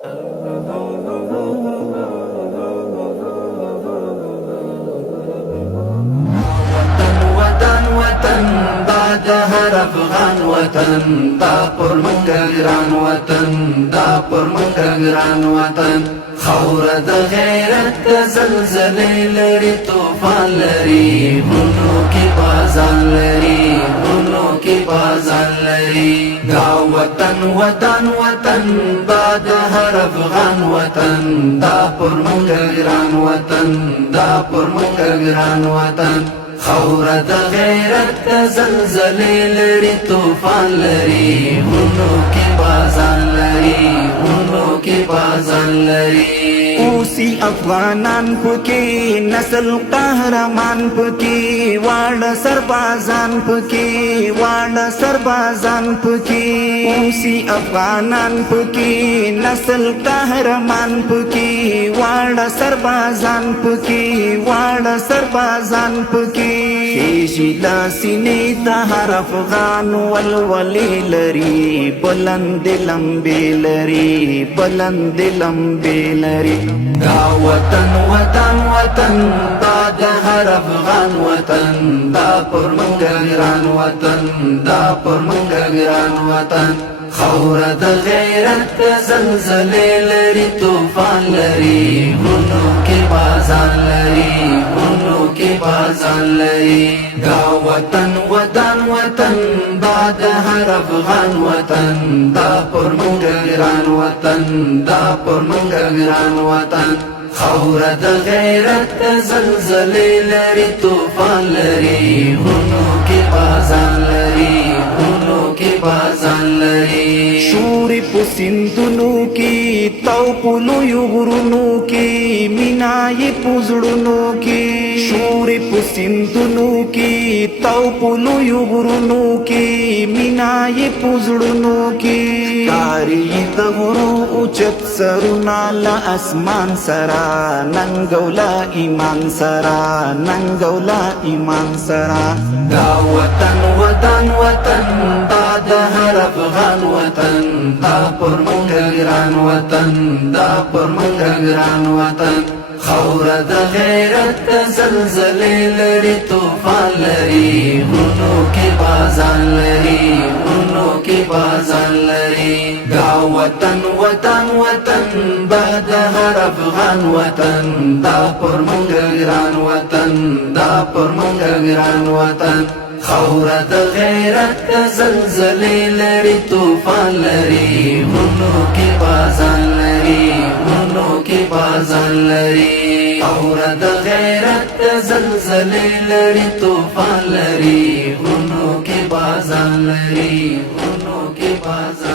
وطن وطن دا د هر افغان وطن دا پر موږ ګران وطن دا پر موږ ګران وطن خاوره د غیرت د زلزلې لري طوفان لري غرونو کې بازان لري غرونو کې بازان لري دا وطن وطن وطن دا د هر افغان وطن دا پر موږ ګران وطن دا پر موږ ګران وطن خاوره د غیرت د زلزلې لري طوفان لري غرونو کې بازان لري غرونو کې بازان لري اوسی افغانان پکی نسل قهرمان پکی واړه سربازان پکی واړه سربازان پکی اوسی افغانان پکی نسل قهرمان پکی واړه سربازان پکی واړه سربازان پکی خیشی لاسینی تا هر افغان ولولی لري بلند لمبی لري بلند لمبی لري دا وطن وطن وطن دا د هر افغان وطن دا پر موږ ګران وطن دا پر موږ ګران وطن خاوره د غیرت د زلزلې لري طوفان لري غرونو کې بازان لري غرونو کې بازان لري دا وطن وطن وطن دا د هر افغان وطن دا پر موږ ګران وطن دا پر موږ ګران وطن خاوره د غیرت د زلزلې لري طوفان لري غرونو کې بازان لري غرونو کې بازان لري شور پسندونو کی تو پلو غرونو کی مینای پزړونو کی شور پسندونو کی تو پلو غرونو کی مینای پزړونو کی کاری د غرو اوچت سرنا لا اسمان سرا ننګولا ایمان سرا ننګولا ایمان سرا دا وطن وطن وطن دا د هر افغان وطن دا پر موږ ګران وطن دا پر موږ ګران وطن خاوره د غیرت د زلزلې لري طوفان لري غرونو کې بازان لري غرونو کې بازان لري دا وطن وطن وطن دا د هر افغان وطن دا پر موږ ګران وطن دا پر موږ ګران وطن خاوره د غیرت د زلزلې لري طوفان لري غرونو کې بازان لري غرونو کې بازان لري خاوره د غیرت د زلزلې لري طوفان لري غرونو کې بازان لري غرونو کې بازان